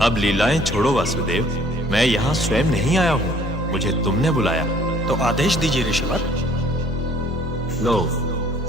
अब लीलाएं छोड़ो वासुदेव, मैं यहाँ स्वयं नहीं आया हूँ, मुझे तुमने बुलाया। तो आदेश दीजिए ऋषिवर। लो,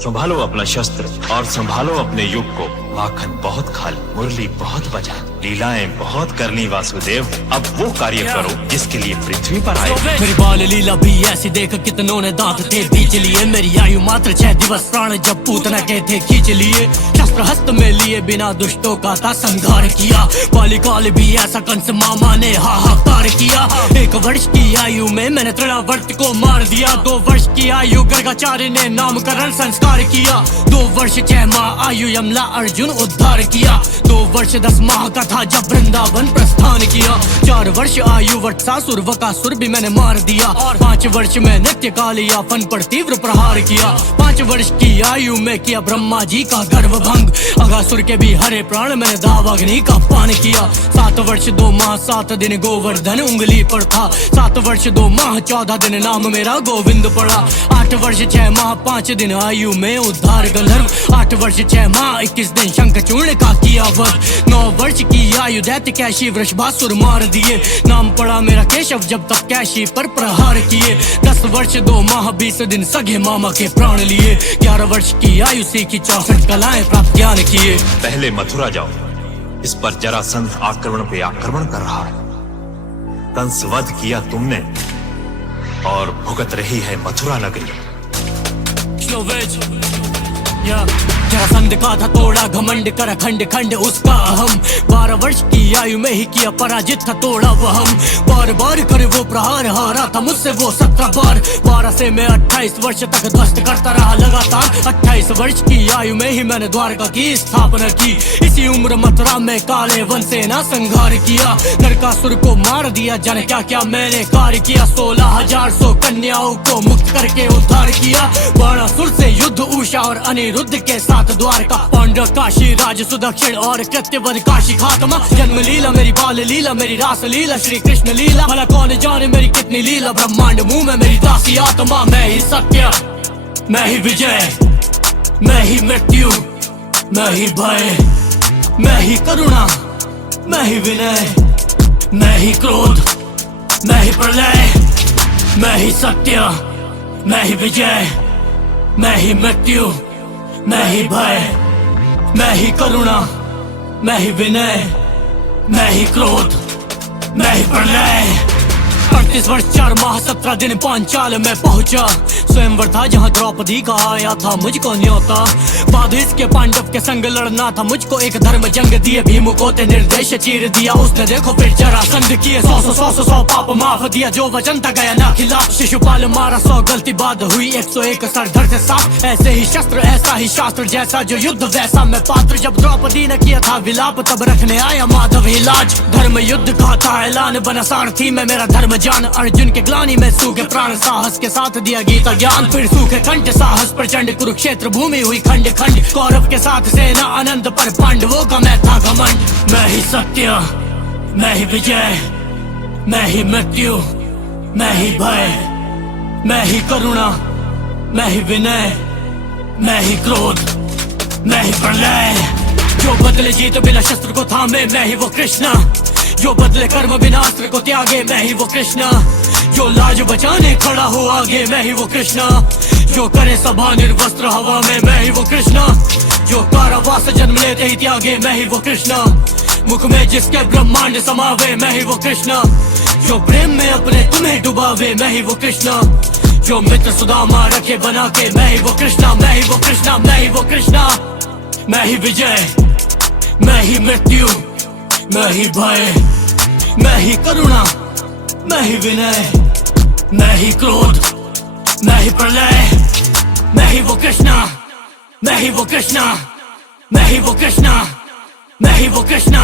संभालो अपना शस्त्र और संभालो अपने युग को। माखन बहुत खा ली, मुरली बहुत बजा, लीलाएं बहुत कर ली वासुदेव। अब वो कार्य करो जिसके लिए पृथ्वी पर आए। मेरी बाल लीला भी ऐसी देख कितनों ने दांत थे बीच लिए। मेरी आयु मात्र 6 दिवस, प्राण जब पूतना के थे खींच लिए। शस्त्र हस्त में लिए बिना दुष्टों का था संहार किया। बालिकाल भी ऐसा कंस मामा ने हाहाकार किया। 1 वर्ष की आयु में मैंने तृणावर्त को मार दिया। 2 वर्ष की आयु गर्गाचार्य ने नामकरण संस्कार किया। 2 वर्ष 6 माह आयु यमला अर्जुन उद्धार किया। 2 वर्ष 10 माह का था जब वृंदावन प्रस्थान किया। 4 वर्ष आयु वत्सासुर वकासुर भी मैंने मार दिया। और 5 वर्ष में नित्य कालिया फन पर तीव्र प्रहार किया। 5 वर्ष की आयु में किया ब्रह्मा जी का गर्भ भंग। अगासुर के भी हरे प्राण मैंने दावाग्नि का पान किया। 7 वर्ष 2 माह 7 दिन गोवर्धन उंगली पर था। 7 वर्ष 2 माह 14 दिन नाम मेरा गोविंद पड़ा। 8 वर्ष 6 माह 5 दिन आयु में उद्धार गंधर्व। 8 वर्ष 6 माह 21 दिन शंखचूर्ण का किया वध। 9 वर्ष की आयु दैत्य कैशी वृषभासुर मार दिए। नाम पड़ा मेरा केशव जब तक कैशी पर प्रहार किए। 10 वर्ष 2 माह 20 दिन सगे मामा के प्राण लिए। 11 वर्ष की आयु सीखी 64 कलाएं प्राप्त ज्ञान किए। पहले मथुरा जाओ, इस पर जरासंध आक्रमण पे आक्रमण कर रहा है। कंस वध किया तुमने और भुगत रही है मथुरा नगरी। जरासंध का था तोड़ा घमंड कर खंड खंड उसका अहम। 12 वर्ष की आयु में ही किया पराजित था तोड़ा वहम। बार बार करे वो प्रहार, हारा था मुझसे वो 17 बार। 12 से मैं 28 वर्ष तक ध्वस्त करता रहा लगातार। 28 वर्ष की आयु में ही मैंने द्वारका की स्थापना की। इसी उम्र मथुरा में काले वन से ना संहार किया। नरकासुर को मार दिया, जाने क्या क्या मैंने कार्य किया। 16,100 कन्याओं को मुक्त करके उद्धार किया। बाणासुर से युद्ध उषा और अनिरुद्ध के साथ द्वारका। पांडव काशी राज सुदक्षिण और कृत्यवध काशी खात्मा। जन्म लीला मेरी, बाल लीला मेरी, रास लीला श्री कृष्ण लीला। भला कौन जाने मेरी कितनी लीला। ब्रह्मांड मुंह में मेरी दासी आत्मा। मैं ही सत्य, मैं ही विजय, मैं ही मृत्यु, मैं ही भय, मैं ही करुणा, मैं ही विनय, मैं ही क्रोध, मैं ही प्रलय, मैं ही सत्य, मैं ही विजय, मैं ही मृत्यु, मैं ही भय, मैं ही करुणा, मैं ही विनय, मैं ही क्रोध, मैं ही प्रलय। 38 वर्ष 4 माह 17 दिन पांचाल में पहुंचा। स्वयंवर था जहां द्रौपदी का आया था मुझको न्योता। बाद इसके पांडव के संग लड़ना था मुझको एक धर्म जंग दिए। भीम को ते निर्देश चीर दिया उसने, देखो फिर जरासंध किए। 100 पाप माफ दिया, जो वचन था गया ना खिलाफ। शिशुपाल मारा 100 गलती बाद हुई 101 सरधर से साफ। ऐसे ही शस्त्र ऐसा ही शास्त्र, जैसा जो युद्ध वैसा मैं पात्र। जब द्रौपदी ने किया था विलाप तब रखने आया माधव इलाज। धर्म युद्ध का था ऐलान, बना सारथी में मेरा धर्म जान। अर्जुन के ग्लानी में सूखे प्राण, साहस के साथ दिया गीता ज्ञान। फिर सूखे कंठ साहस प्रचंड, कुरुक्षेत्र भूमि हुई खंड खंड। कौरव के साथ सेना अनंत पर पांडवों का मैं था घमंड। मैं ही सत्य, मैं ही विजय, मैं ही मृत्यु, मैं ही भय, मैं ही करुणा, मैं ही विनय, मैं ही क्रोध, मैं ही प्रलय। जो बदले जीत बिना शस्त्र को थामे, मैं ही वो कृष्णा। जो बदले कर्म बिना अस्त्र को त्यागे, मैं ही वो कृष्णा। जो लाज बचाने खड़ा हो आगे, मैं ही वो कृष्णा। जो करे सभा निर्वस्त्र हवा में, मैं ही वो कृष्णा। जो कारावास जन्म लेते ही त्यागे, मैं ही वो कृष्णा। मुख में जिसके ब्रह्मांड समावे, मैं ही वो कृष्णा। जो प्रेम में अपने तुम्हें डुबावे, मैं ही वो कृष्णा। जो मित्र सुदामा रखे बना के, मैं ही वो कृष्णा, मैं ही वो कृष्णा, मैं ही वो कृष्णा। मैं ही विजय, मैं ही मृत्यु, मैं ही भय, मैं ही करुणा, मैं ही विनय, मैं ही क्रोध, मैं ही प्रलय। मैं ही वो कृष्णा, मैं ही वो कृष्णा, मैं ही वो कृष्णा, मैं ही वो कृष्णा।